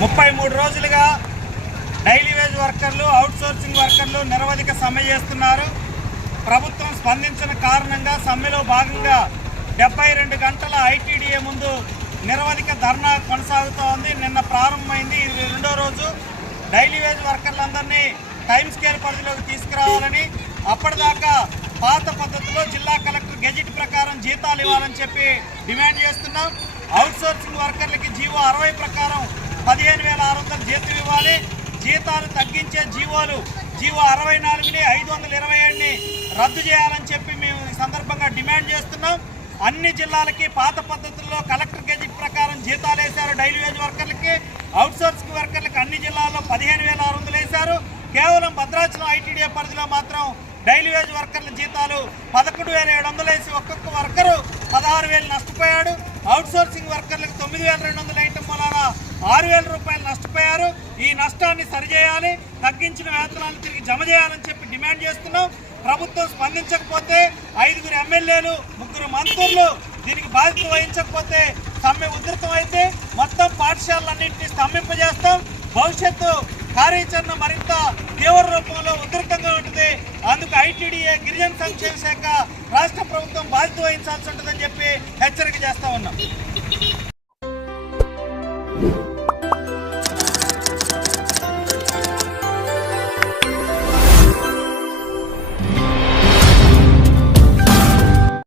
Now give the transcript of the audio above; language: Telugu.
ముప్పై మూడు రోజులుగా వర్కర్లు అవుట్ సోర్సింగ్ వర్కర్లు నిరవధిక సమ్మె చేస్తున్నారు. ప్రభుత్వం స్పందించిన కారణంగా సమ్మెలో భాగంగా డెబ్బై రెండు గంటల ఐటీడీఏ ముందు నిరవధిక ధర్నా కొనసాగుతోంది నిన్న ప్రారంభమైంది. ఇది రెండో రోజు. డైలీ వేజ్ వర్కర్లందరినీ టైం స్కేల్ పరిధిలోకి తీసుకురావాలని అప్పటిదాకా పాత పద్ధతిలో జిల్లా కలెక్టర్ గెజిట్ ప్రకారం జీతాలు ఇవ్వాలని చెప్పి డిమాండ్ చేస్తున్నాం. అవుట్ సోర్సింగ్ వర్కర్లకి జీవో అరవై ప్రకారం పదిహేను వేల ఆరు వందల జీతం ఇవ్వాలి. జీతాలు తగ్గించే జీవోలు జీవో అరవై నాలుగుని ఐదు వందల ఇరవై ఏడుని రద్దు చేయాలని చెప్పి మేము ఈ సందర్భంగా డిమాండ్ చేస్తున్నాం. అన్ని జిల్లాలకి పాత పద్ధతుల్లో కలెక్టర్ గెజిట్ ప్రకారం జీతాలు వేశారు డైలీ వేజ్ వర్కర్లకి అవుట్ సోర్సింగ్ వర్కర్లకి అన్ని జిల్లాల్లో పదిహేను వేల ఆరు వందలు వేశారు. కేవలం భద్రాచలం ఐటీడీఏ పరిధిలో మాత్రం డైలీ వేజ్ వర్కర్ల జీతాలు పదకొండు వేల ఏడు వందలు వేసి ఒక్కొక్క వర్కరు పదహారు వేలు నష్టపోయాడు. అవుట్ సోర్సింగ్ వర్కర్లకు తొమ్మిది వేల రెండు వందలు వేయటం వలన ఆరు వేల రూపాయలు నష్టపోయారు. ఈ నష్టాన్ని సరిచేయాలి. తగ్గించిన వేతనాలు తిరిగి జమ చేయాలని చెప్పి డిమాండ్ చేస్తున్నాం. ప్రభుత్వం స్పందించకపోతే ఐదుగురు ఎమ్మెల్యేలు ముగ్గురు మంత్రులు దీనికి బాధ్యత వహించకపోతే సమ్మె అయితే మొత్తం పాఠశాలలన్నింటినీ స్తంభింపజేస్తాం. భవిష్యత్తు కార్యాచరణ మరింత తీవ్ర రూపంలో ఉధృతంగా ఉంటుంది. అందుకు ఐటీడీఏ గిరిజన సంక్షేమ శాఖ రాష్ట్ర ప్రభుత్వం బాధ్యత వహించాల్సి ఉంటుందని చెప్పి హెచ్చరిక చేస్తా ఉన్నాం.